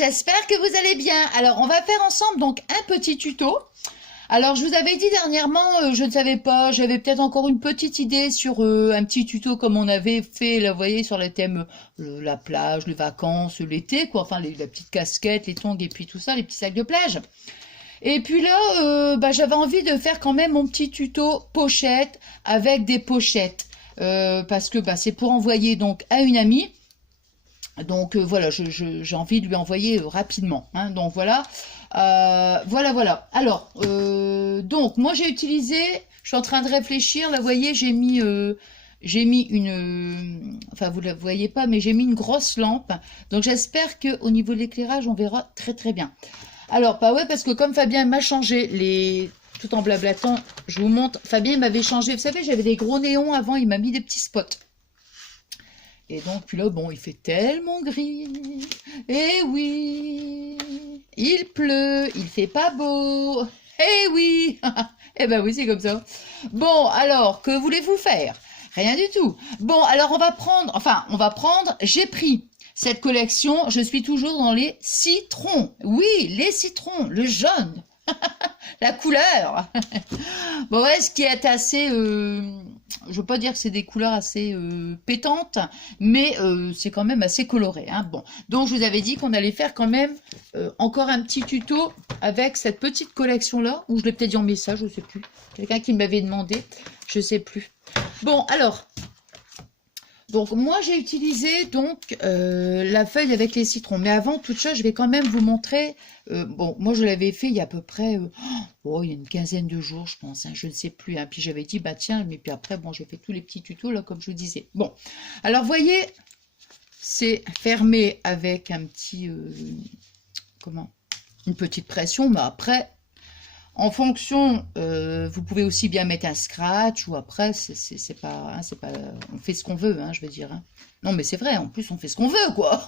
j'espère que vous allez bien. Alors, on va faire ensemble donc un petit tuto. Alors, je vous avais dit dernièrement, je ne savais pas, j'avais peut-être encore une petite idée sur un petit tuto comme on avait fait, là, vous voyez, sur les thèmes la plage, les vacances, l'été, quoi. Enfin, la petite casquette, les tongs et puis tout ça, les petits sacs de plage. Et puis là, j'avais envie de faire quand même mon petit tuto pochette avec des pochettes. Parce que c'est pour envoyer donc à une amie. Donc voilà, j'ai envie de lui envoyer rapidement. Hein, donc voilà, voilà. Alors, donc moi j'ai utilisé, je suis en train de réfléchir. Là, vous voyez, j'ai mis une, enfin vous la voyez pas, mais j'ai mis une grosse lampe. Donc j'espère que au niveau de l'éclairage, on verra très très bien. Alors, ouais, parce que comme Fabien m'a changé les, tout en blablatant, je vous montre. Fabien m'avait changé. Vous savez, j'avais des gros néons avant. Il m'a mis des petits spots. Et donc, puis là, bon, il fait tellement gris. Eh oui, il pleut, il fait pas beau. Eh oui, eh ben oui, c'est comme ça. Bon, alors, que voulez-vous faire? Rien du tout. Bon, alors on va prendre, j'ai pris cette collection, je suis toujours dans les citrons. Oui, les citrons, le jaune, la couleur. Bon, ouais, ce qui est assez... je veux pas dire que c'est des couleurs assez pétantes, mais c'est quand même assez coloré. Hein. Bon, donc je vous avais dit qu'on allait faire quand même encore un petit tuto avec cette petite collection-là, ou je l'ai peut-être dit en message, je sais plus. Quelqu'un qui m'avait demandé, je sais plus. Bon, alors, donc moi j'ai utilisé donc la feuille avec les citrons, mais avant toute chose, je vais quand même vous montrer. Bon, moi je l'avais fait il y a à peu près, il y a une quinzaine de jours, je pense, hein, je ne sais plus. Hein, puis j'avais dit bah tiens, mais puis après bon, j'ai fait tous les petits tutos là, comme je vous disais. Bon, alors voyez, c'est fermé avec un petit, une petite pression, mais après. En fonction, vous pouvez aussi bien mettre un scratch ou après, c'est pas, hein, on fait ce qu'on veut, hein, je veux dire. Hein. Non, mais c'est vrai, en plus, on fait ce qu'on veut, quoi.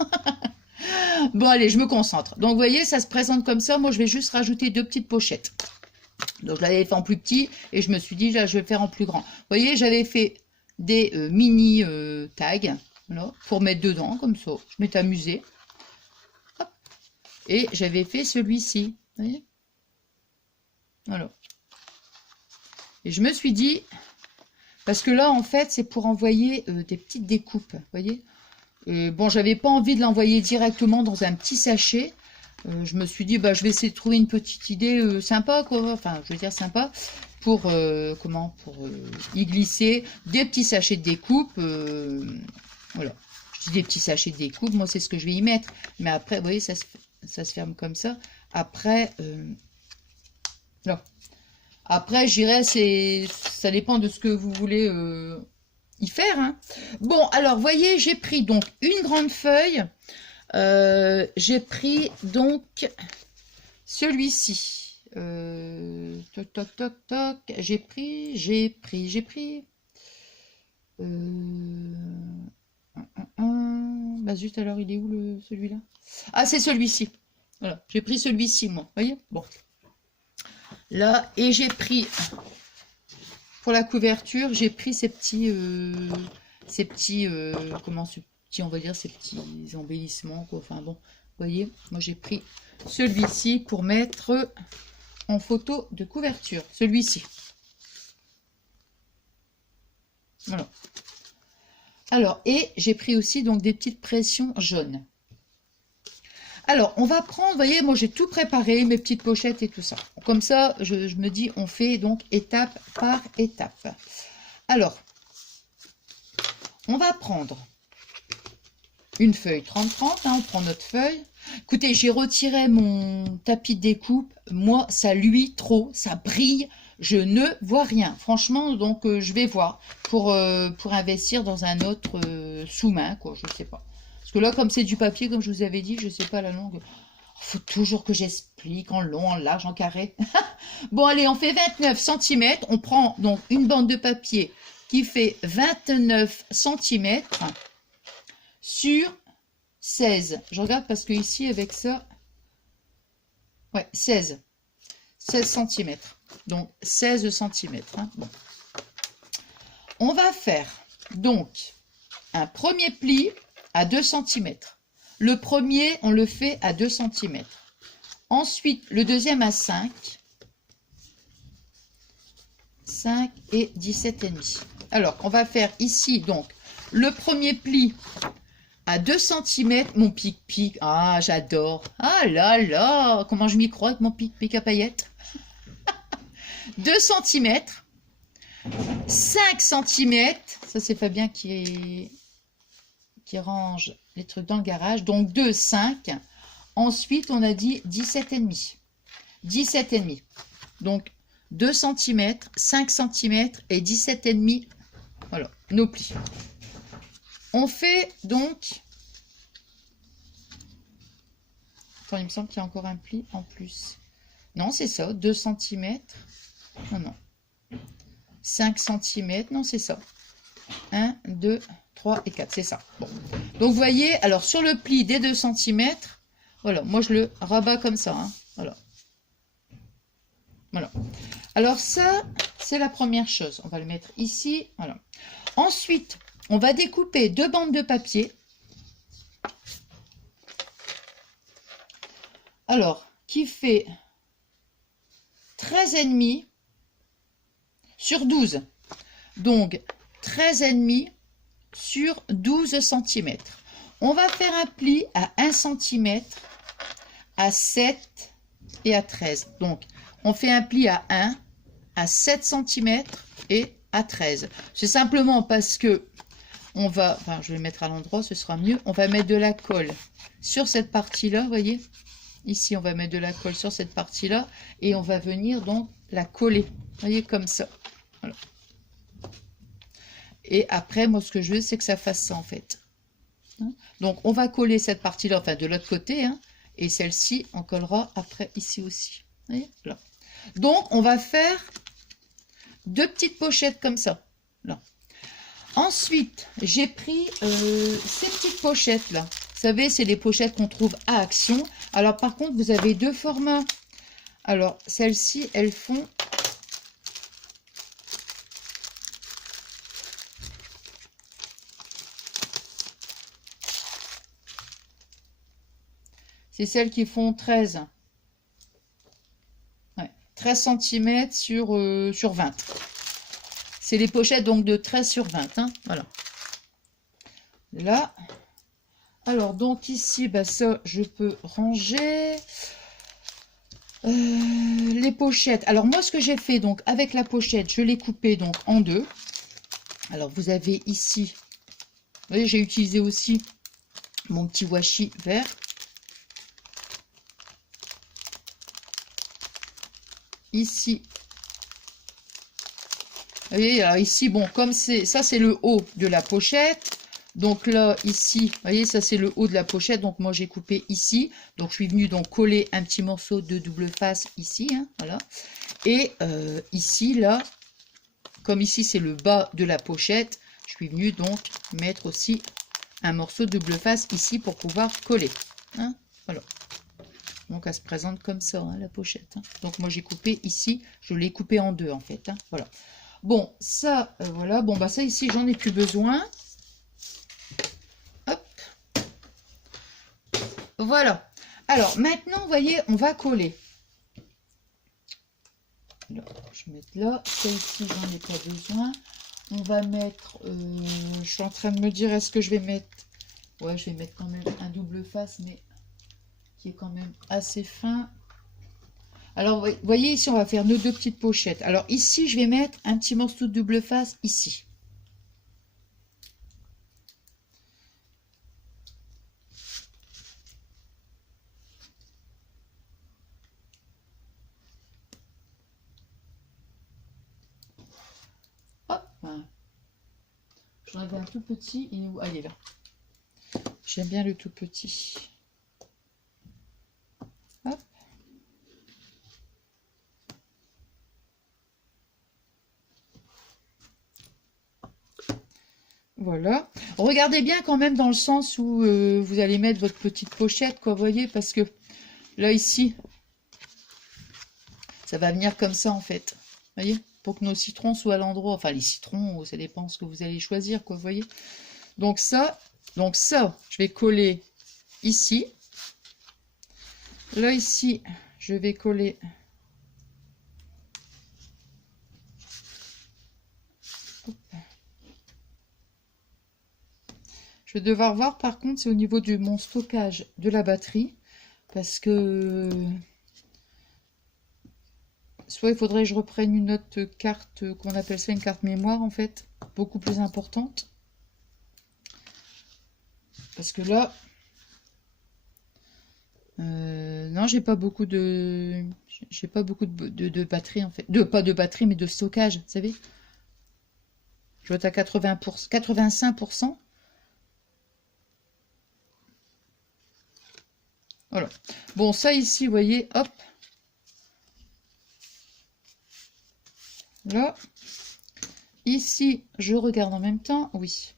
Bon, allez, je me concentre. Donc, vous voyez, ça se présente comme ça. Moi, je vais juste rajouter deux petites pochettes. Donc, je l'avais fait en plus petit et je me suis dit, là, je vais le faire en plus grand. Vous voyez, j'avais fait des mini tags, voilà, pour mettre dedans, comme ça. Je m'étais amusée. Hop. Et j'avais fait celui-ci, vous voyez. Voilà. Et je me suis dit, parce que là, en fait, c'est pour envoyer des petites découpes, vous voyez. Et bon, j'avais pas envie de l'envoyer directement dans un petit sachet. Je me suis dit, bah, je vais essayer de trouver une petite idée sympa, quoi. Enfin, je veux dire sympa, pour, pour y glisser des petits sachets de découpe. Voilà. Je dis des petits sachets de découpe, moi, c'est ce que je vais y mettre. Mais après, vous voyez, ça se ferme comme ça. Après... non. Après, j'irai, ça dépend de ce que vous voulez y faire. Hein. Bon, alors, voyez, j'ai pris donc une grande feuille. J'ai pris donc celui-ci. Toc, toc, toc, toc. J'ai pris. Bah zut, alors, il est où celui-là? Ah, c'est celui-ci. Voilà, j'ai pris celui-ci, moi. Voyez? Bon. Là, et j'ai pris, pour la couverture, j'ai pris ces petits, on va dire, ces petits embellissements, quoi. Enfin bon, vous voyez, moi j'ai pris celui-ci pour mettre en photo de couverture, celui-ci. Voilà. Alors, et j'ai pris aussi donc des petites pressions jaunes. Alors, on va prendre, vous voyez, moi j'ai tout préparé, mes petites pochettes et tout ça. Comme ça, je me dis, on fait donc étape par étape. Alors, on va prendre une feuille 30-30, hein, on prend notre feuille. Écoutez, j'ai retiré mon tapis de découpe. Moi, ça luit trop, ça brille, je ne vois rien. Franchement, donc je vais voir pour investir dans un autre sous-main, quoi, je ne sais pas. Parce que là, comme c'est du papier, comme je vous avais dit, je ne sais pas la longue. Il faut toujours que j'explique en long, en large, en carré. Bon, allez, on fait 29 cm. On prend donc une bande de papier qui fait 29 cm sur 16. Je regarde parce que ici, avec ça, ouais, 16 cm. Donc, 16 cm. Hein. Bon. On va faire donc un premier pli à 2 cm. Le premier, on le fait à 2 cm. Ensuite, le deuxième à 5. 5 et 17,5. Alors, on va faire ici, donc, le premier pli à 2 cm. Mon pic-pic. Ah, j'adore. Ah là là, comment je m'y crois avec mon pic-pic à paillettes. 2 cm. 5 cm. Ça, c'est Fabien qui range les trucs dans le garage. Donc, 2, 5. Ensuite, on a dit 17,5. 17,5. Donc, 2 cm, 5 cm et 17,5. Voilà, nos plis. On fait donc... Attends, il me semble qu'il y a encore un pli en plus. Non, c'est ça, 2 cm. Non, non. 5 cm, non, c'est ça. 1, 2, 3 et 4, c'est ça. Bon. Donc, vous voyez, alors sur le pli des 2 cm, voilà, moi je le rabats comme ça. Hein, voilà. Voilà. Alors ça, c'est la première chose. On va le mettre ici. Voilà. Ensuite, on va découper 2 bandes de papier. Alors, qui fait 13,5 sur 12. Donc, 13,5 sur 12 cm. On va faire un pli à 1 cm, à 7 et à 13. Donc, on fait un pli à 1, à 7 cm et à 13. C'est simplement parce que on va, enfin je vais le mettre à l'endroit, ce sera mieux. On va mettre de la colle sur cette partie-là, vous voyez. Ici, on va mettre de la colle sur cette partie-là et on va venir donc la coller. Vous voyez, comme ça. Voilà. Et après, moi, ce que je veux, c'est que ça fasse ça, en fait. Donc, on va coller cette partie-là, enfin, de l'autre côté, hein, et celle-ci, on collera après ici aussi. Vous voyez, là. Donc, on va faire 2 petites pochettes comme ça. Là. Ensuite, j'ai pris ces petites pochettes-là. Vous savez, c'est les pochettes qu'on trouve à Action. Alors, par contre, vous avez 2 formats. Alors, celles-ci, elles font... C'est celles qui font 13. Ouais, 13 cm sur 20. C'est les pochettes donc de 13 sur 20. Hein, voilà. Là. Alors, donc ici, bah, ça, je peux ranger. Les pochettes. Alors, moi, ce que j'ai fait, donc, avec la pochette, je l'ai coupée donc en 2. Alors, vous avez ici, vous voyez, j'ai utilisé aussi mon petit washi vert. Ici, vous voyez, alors ici, bon, comme c'est ça, c'est le haut de la pochette. Donc là, ici, vous voyez, ça c'est le haut de la pochette. Donc moi, j'ai coupé ici. Donc je suis venue donc coller un petit morceau de double face ici, hein, voilà. Et ici, là, comme ici c'est le bas de la pochette, je suis venue donc mettre aussi un morceau de double face ici pour pouvoir coller. Hein, voilà. Donc, elle se présente comme ça, hein, la pochette. Hein. Donc, moi, j'ai coupé ici. Je l'ai coupé en 2, en fait. Hein. Voilà. Bon, ça, voilà. Bon, bah, ça, ici, j'en ai plus besoin. Hop. Voilà. Alors, maintenant, vous voyez, on va coller. Là, je vais mettre là. Celle-ci, j'en ai pas besoin. On va mettre... je suis en train de me dire, est-ce que je vais mettre... Ouais, je vais mettre quand même un double face, mais... qui est quand même assez fin. Alors, vous voyez, ici, on va faire nos 2 petites pochettes. Alors, ici, je vais mettre un petit morceau de double face, ici. Hop. J'en avais un tout petit. Il est où? Ah, il est là. J'aime bien le tout petit. Hop. Voilà. Regardez bien quand même dans le sens où vous allez mettre votre petite pochette, quoi, vous voyez, parce que là, ici, ça va venir comme ça, en fait. Vous voyez, pour que nos citrons soient à l'endroit. Enfin, les citrons, ça dépend ce que vous allez choisir, quoi, vous voyez. Donc ça, je vais coller ici. Là, ici, je vais coller. Hop. Je vais devoir voir, par contre, c'est au niveau de mon stockage de la batterie. Parce que... soit il faudrait que je reprenne une autre carte, qu'on appelle ça une carte mémoire, en fait. Beaucoup plus importante. Parce que là... non, j'ai pas beaucoup de... J'ai pas beaucoup de batterie, en fait. Pas de batterie, mais de stockage, vous savez. Je dois être à 80%, 85%. Voilà. Bon, ça ici, vous voyez, hop. Là. Ici, je regarde en même temps. Oui.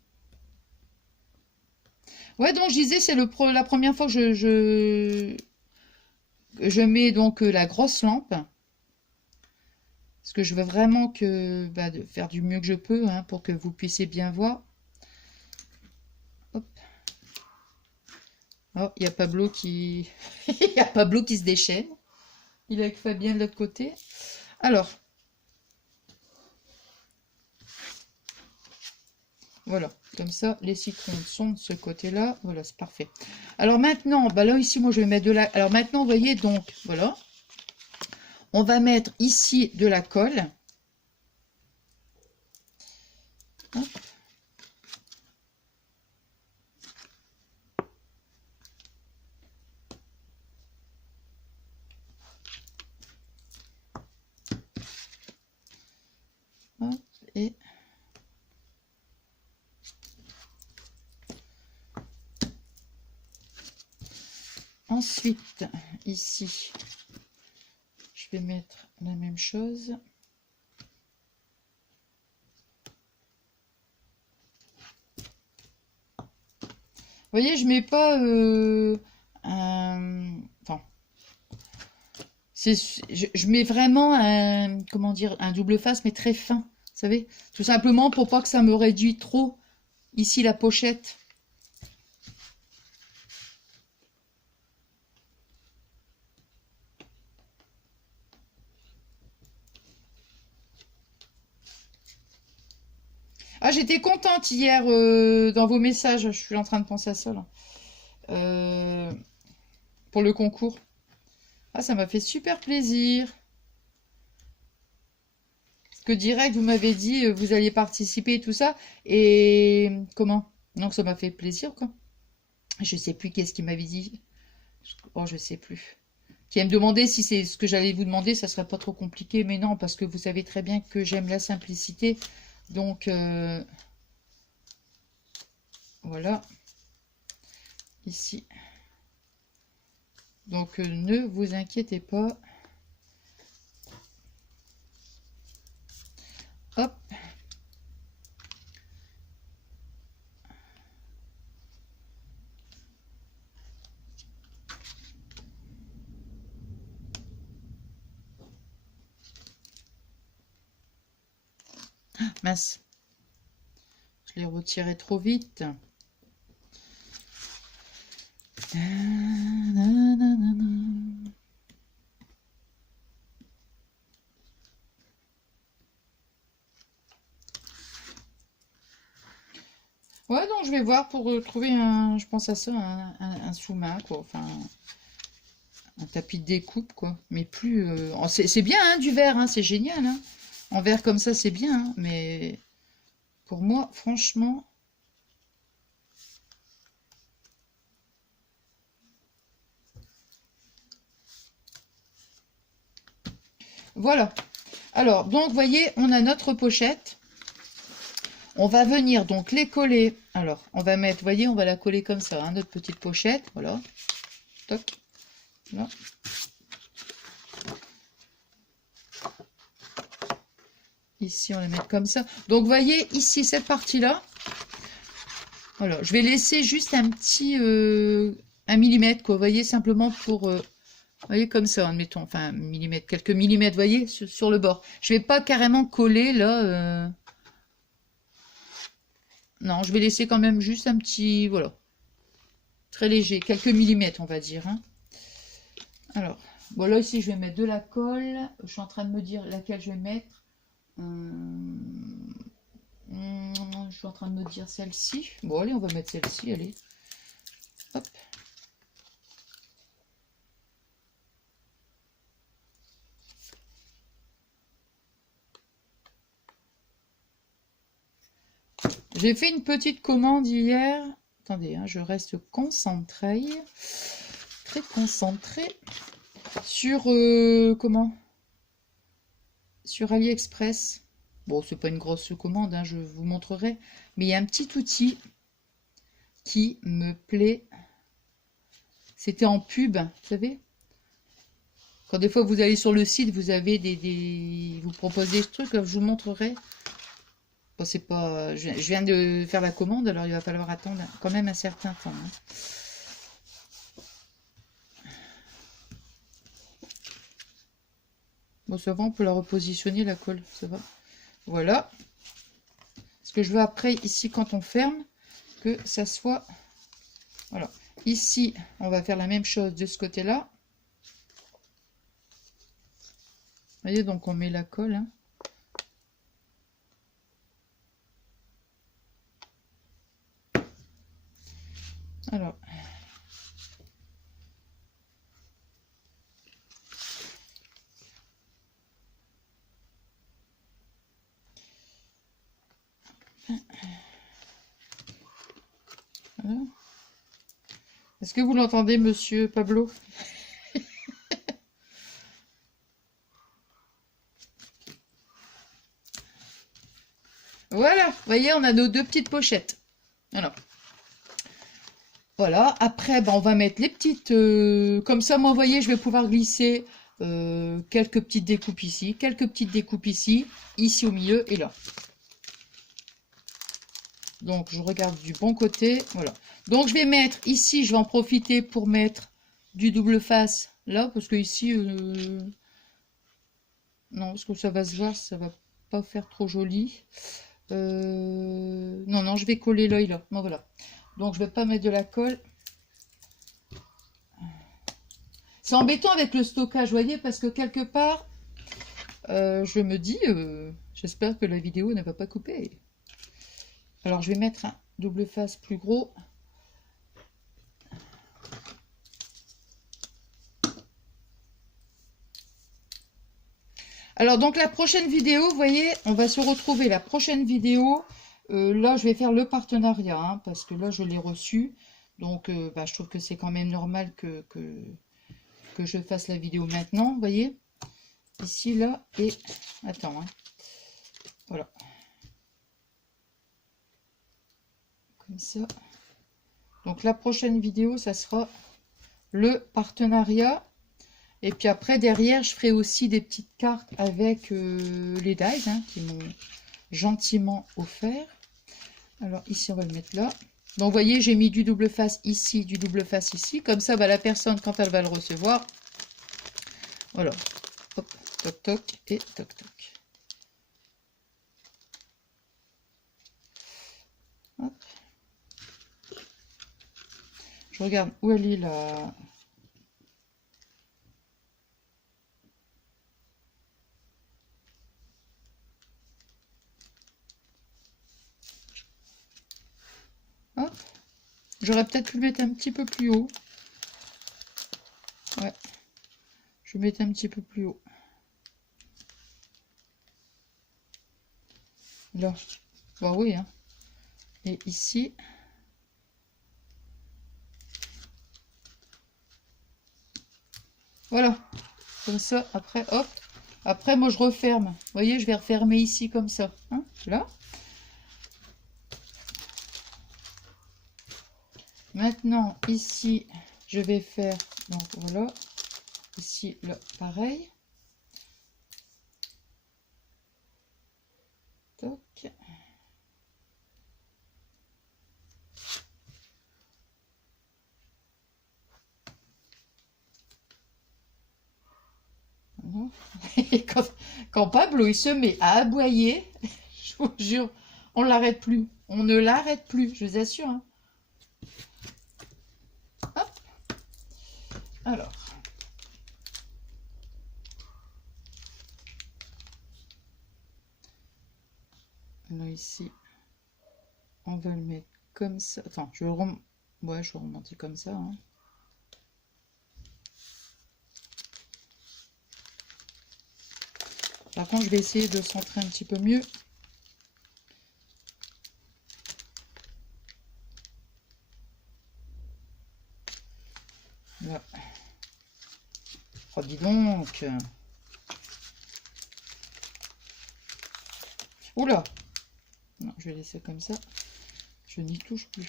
Ouais, donc je disais, c'est la première fois que je mets donc la grosse lampe. Parce que je veux vraiment que de faire du mieux que je peux, hein, pour que vous puissiez bien voir. Hop. Oh, il y a Pablo qui... il y a Pablo qui se déchaîne. Il est avec Fabien de l'autre côté. Alors. Voilà, comme ça, les citrons sont de ce côté-là. Voilà, c'est parfait. Alors maintenant, là, ici, moi, je vais mettre de la... Alors maintenant, vous voyez, donc, voilà. On va mettre ici de la colle. Hop. Hop, et... Ensuite, ici, je vais mettre la même chose. Vous voyez, je mets pas enfin, je mets vraiment un, comment dire, un double face, mais très fin, vous savez, tout simplement pour pas que ça me réduise trop ici la pochette. Ah, j'étais contente hier dans vos messages, je suis en train de penser à ça là. Pour le concours. Ah, ça m'a fait super plaisir. Parce que direct, vous m'avez dit, vous alliez participer et tout ça. Et comment? Donc ça m'a fait plaisir, quoi. Je sais plus qu'est-ce qu'il m'avait dit. Oh, je sais plus. Qui allait me demander si c'est ce que j'allais vous demander, ça serait pas trop compliqué. Mais non, parce que vous savez très bien que j'aime la simplicité. Donc, voilà. Ici. Donc, ne vous inquiétez pas. Hop. Mince. Je l'ai retiré trop vite. Ouais, donc je vais voir pour trouver un, je pense à ça, un sous-main, quoi. Enfin, un tapis de découpe, quoi. Mais plus... c'est bien, hein, du verre, hein, c'est génial, hein. En verre comme ça, c'est bien, hein, mais pour moi, franchement... Voilà. Alors, donc, vous voyez, on a notre pochette. On va venir donc les coller. Alors, on va mettre, vous voyez, on va la coller comme ça, hein, notre petite pochette. Voilà. Toc. Là. Ici, on va mettre comme ça. Donc, vous voyez, ici, cette partie-là. Voilà, je vais laisser juste un petit... 1 millimètre, quoi. Vous voyez, simplement pour... vous voyez, comme ça, admettons. Enfin, millimètre, quelques millimètres, vous voyez, sur le bord. Je vais pas carrément coller, là... Non, je vais laisser quand même juste un petit... Voilà. très léger, quelques millimètres, on va dire. Hein. Alors, bon là ici, je vais mettre de la colle. Je suis en train de me dire laquelle je vais mettre. Je suis en train de me dire celle-ci. Bon, allez, on va mettre celle-ci, allez. Hop. J'ai fait une petite commande hier. Attendez, hein, je reste concentrée. Très concentrée. Sur, comment? Sur AliExpress. Bon, c'est pas une grosse commande, hein, je vous montrerai. Mais il y a un petit outil qui me plaît. C'était en pub, vous savez. Quand des fois vous allez sur le site, vous avez vous proposez des trucs, je vous montrerai. Bon, c'est pas. Je viens de faire la commande, alors il va falloir attendre quand même un certain temps. Hein. Bon, ça va, on peut la repositionner la colle, ça va. Voilà. Ce que je veux après, ici, quand on ferme, que ça soit... Voilà. Ici, on va faire la même chose de ce côté-là. Vous voyez, donc on met la colle. Hein. Alors... Voilà. Est-ce que vous l'entendez, monsieur Pablo? Voilà, vous voyez, on a nos deux petites pochettes. Alors, voilà, après, ben, on va mettre les petites... comme ça, moi, vous voyez, je vais pouvoir glisser quelques petites découpes ici, quelques petites découpes ici, ici au milieu et là. Donc, je regarde du bon côté, voilà. Donc, je vais mettre ici, je vais en profiter pour mettre du double face là, parce que ici... non, parce que ça va se voir, ça va pas faire trop joli. Non, non, je vais coller l'œil là. Bon, voilà. Donc, je vais pas mettre de la colle. C'est embêtant avec le stockage, vous voyez, parce que quelque part, je me dis, j'espère que la vidéo ne va pas couper. Alors, je vais mettre un double face plus gros. Alors, donc, la prochaine vidéo, vous voyez, on va se retrouver la prochaine vidéo. Là, je vais faire le partenariat, hein, parce que là, je l'ai reçu. Donc, bah, je trouve que c'est quand même normal que je fasse la vidéo maintenant, vous voyez. Ici, là, et... Attends, hein. Voilà. Comme ça. Donc, la prochaine vidéo, ça sera le partenariat. Et puis après, derrière, je ferai aussi des petites cartes avec les dies, hein, qui m'ont gentiment offert. Alors, ici, on va le mettre là. Donc, vous voyez, j'ai mis du double face ici, du double face ici. Comme ça, bah, la personne, quand elle va le recevoir, voilà. Hop, toc, toc et toc, toc. Hop. Je regarde où elle est là. Hop. J'aurais peut-être pu le mettre un petit peu plus haut. Ouais. Je vais mettre un petit peu plus haut. Là. Bah oui, hein. Et ici. Voilà. Comme ça, après, hop. Après, moi, je referme. Vous voyez, je vais refermer ici comme ça. Hein, là. Maintenant, ici, je vais faire... Donc, voilà. Ici, là, pareil. Toc. Et quand Pablo il se met à aboyer, je vous jure, on l'arrête plus. On ne l'arrête plus, je vous assure. Hein. Alors. Alors ici, on va le mettre comme ça. Attends, je vais remonter comme ça. Hein. Par contre, je vais essayer de centrer un petit peu mieux. Là. Oh, dis donc. Oula. Non, je vais laisser comme ça. Je n'y touche plus.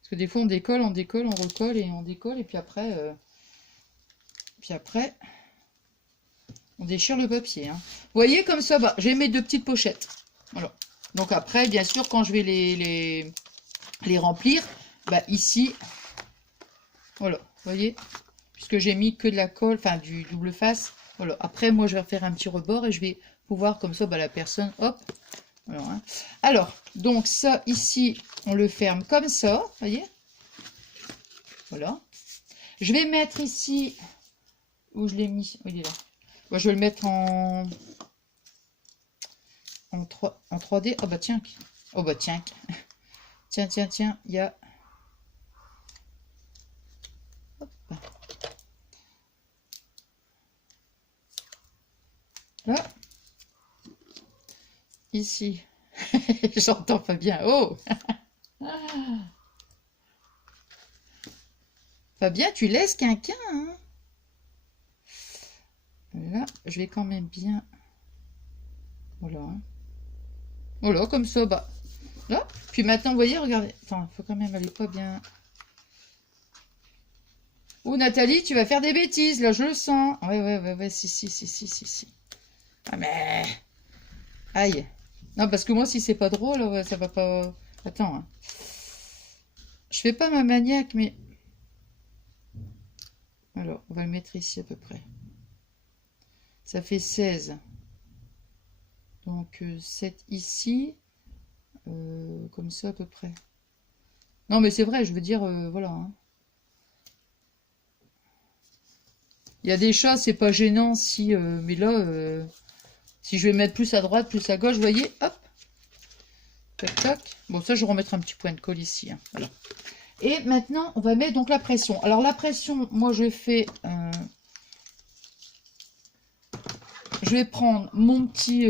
Parce que des fois, on décolle, on recolle et on décolle. Et puis après, on déchire le papier. Hein. Vous voyez, comme ça, bah, j'ai mes deux petites pochettes. Voilà. Donc après, bien sûr, quand je vais les remplir, bah, ici, voilà, vous voyez, puisque j'ai mis que de la colle, enfin du double face. Voilà. Après, moi, je vais faire un petit rebord et je vais pouvoir, comme ça, bah, la personne, hop. Alors, hein. Alors, donc ça, ici, on le ferme comme ça, vous voyez. Voilà. Je vais mettre ici, où je l'ai mis, il est là. Moi, je vais le mettre en 3D. Oh bah tiens. Oh bah tiens. Tiens, il y a... Hop. Là. Ici. J'entends pas bien. Oh. Fabien, tu laisses quelqu'un, hein? Là, je vais quand même bien... Voilà. Voilà, comme ça, bah... Là. Puis maintenant, vous voyez, regardez. Attends, il faut quand même aller pas bien... Oh, Nathalie, tu vas faire des bêtises, là, je le sens. Ouais, si. Ah, mais... Aïe. Non, parce que moi, si c'est pas drôle, ouais, ça va pas... Attends, hein. Je fais pas ma maniaque, mais... Alors, on va le mettre ici à peu près. Ça fait 16. Donc, 7 ici. Comme ça à peu près. Non, mais c'est vrai, je veux dire, voilà. Hein. Il y a des chats, c'est pas gênant si... mais là, si je vais mettre plus à droite, plus à gauche, vous voyez, hop. Tac, tac. Bon, ça, je vais remettre un petit point de colle ici. Hein. Voilà. Et maintenant, on va mettre donc la pression. Alors, la pression, moi, je fais... je vais prendre mon petit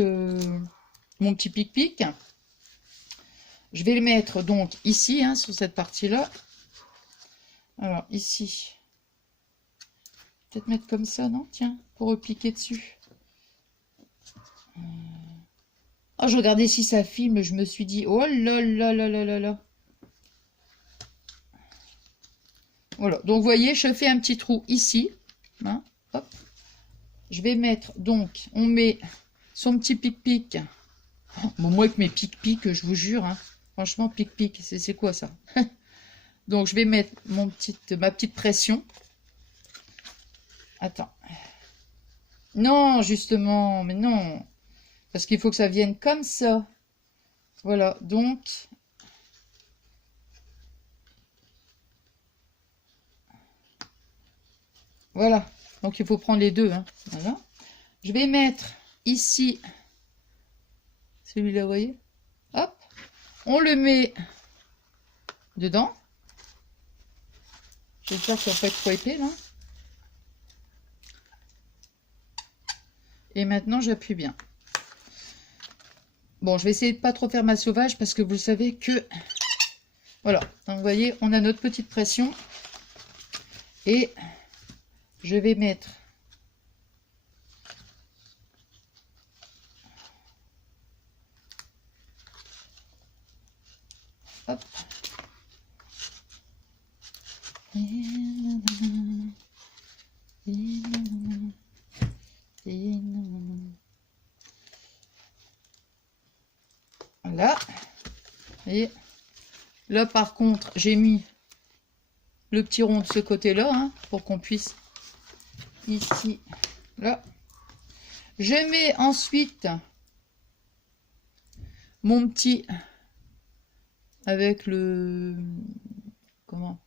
pic-pic. Je vais le mettre donc ici, hein, sur cette partie-là. Alors, ici. Peut-être mettre comme ça, non? Tiens, pour repiquer dessus. Oh, je regardais si ça filme, je me suis dit, oh là là là là là là. Voilà, donc vous voyez, je fais un petit trou ici. Hein, hop. Je vais mettre, donc, on met son petit pic-pic. Oh, bon, moi, avec mes pic-pic, je vous jure, hein, franchement, pic-pic, c'est quoi ça? Donc, je vais mettre ma petite pression. Attends. Non, justement, mais non. Parce qu'il faut que ça vienne comme ça. Voilà, donc... Voilà, donc il faut prendre les deux. Hein. Voilà. Je vais mettre ici, celui-là, vous voyez. Hop, on le met dedans. J'espère que ça va pas être trop épais, là. Et maintenant, j'appuie bien. Bon, je vais essayer de pas trop faire ma sauvage parce que vous savez que... Voilà, donc vous voyez, on a notre petite pression. Et je vais mettre... Hop. Voilà. Et là, par contre, j'ai mis le petit rond de ce côté-là, hein, pour qu'on puisse ici, là. Je mets ensuite mon petit avec le comment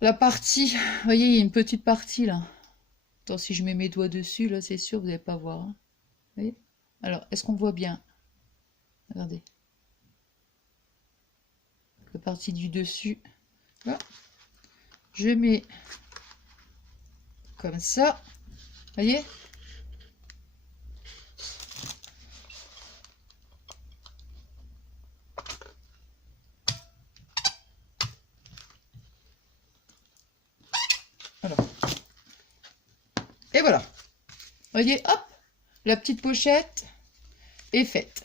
la partie. Vous voyez, il y a une petite partie là. Attends, si je mets mes doigts dessus, là, c'est sûr, vous n'allez pas voir. Hein. Vous voyez? Alors, est-ce qu'on voit bien? Regardez. La partie du dessus. Là. Je mets comme ça. Vous voyez? Alors. Et voilà. Vous voyez, hop, la petite pochette est faite.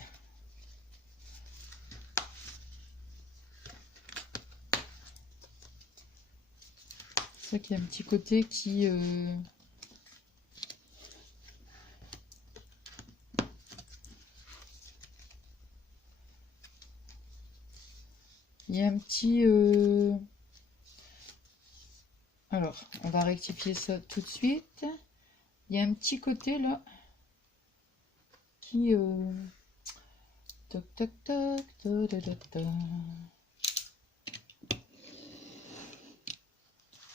C'est vrai qu'il y a un petit côté qui... Il y a un petit... Alors, on va rectifier ça tout de suite. Il y a un petit côté là qui... Toc, toc, toc, toc, toc, toc, toc.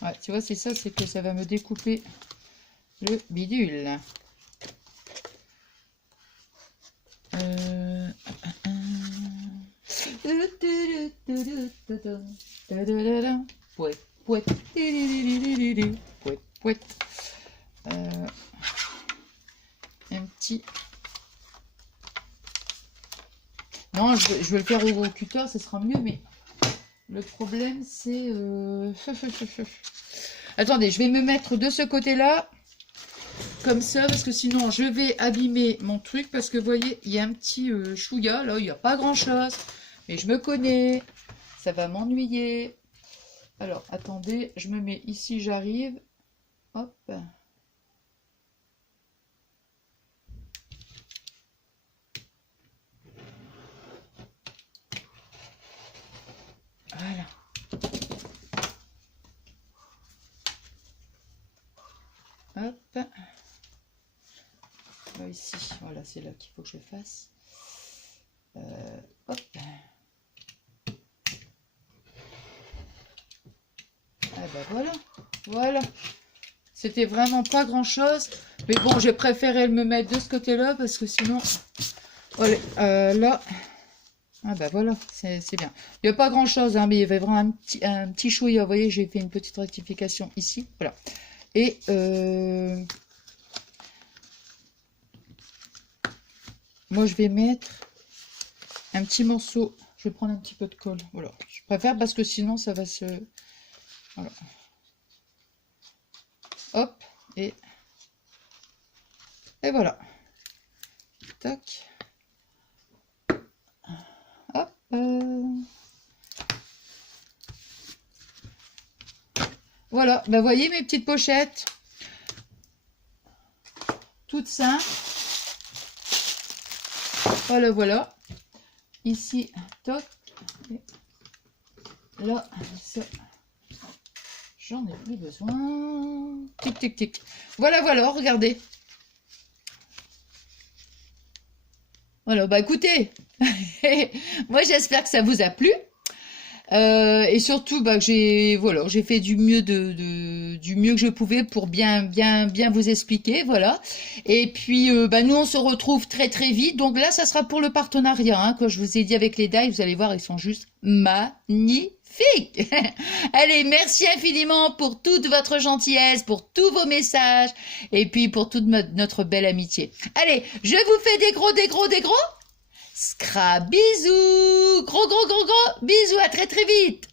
Ouais, tu vois, c'est ça, c'est que ça va me découper le bidule. Pouet, pouet, pouet, pouet. Un petit... Non, je veux le faire au cutter, ce sera mieux, mais le problème, c'est... Attendez, je vais me mettre de ce côté-là, comme ça, parce que sinon, je vais abîmer mon truc, parce que, vous voyez, il y a un petit chouïa, là, il n'y a pas grand-chose, mais je me connais, ça va m'ennuyer. Alors, attendez, je me mets ici, j'arrive, hop. Voilà. Hop. Là, ici, voilà, c'est là qu'il faut que je fasse. Hop. Ah ben voilà, voilà. C'était vraiment pas grand chose. Mais bon, j'ai préféré me mettre de ce côté-là parce que sinon... Voilà, là... Ah ben voilà, c'est bien. Il n'y a pas grand chose, hein, mais il y avait vraiment un petit chouïa. Vous voyez, j'ai fait une petite rectification ici. Voilà. Et moi, je vais mettre un petit morceau. Je vais prendre un petit peu de colle. Voilà. Je préfère parce que sinon, ça va se... Voilà. Hop. Et voilà. Tac. Hop. Voilà, ben voyez mes petites pochettes. Toutes simples. Voilà, voilà. Ici, toc. Et là, ça. J'en ai plus besoin. Tic, tic, tic. Voilà, voilà, regardez. Voilà, bah écoutez. Moi, j'espère que ça vous a plu. Et surtout bah, j'ai fait du mieux du mieux que je pouvais pour bien vous expliquer, voilà. Et puis bah, nous on se retrouve très très vite, donc là ça sera pour le partenariat, hein, que je vous ai dit avec les die, vous allez voir, ils sont juste magnifiques. Allez, merci infiniment pour toute votre gentillesse, pour tous vos messages et puis pour toute notre belle amitié. Allez, je vous fais des gros scrap bisous, gros bisous, à très très vite.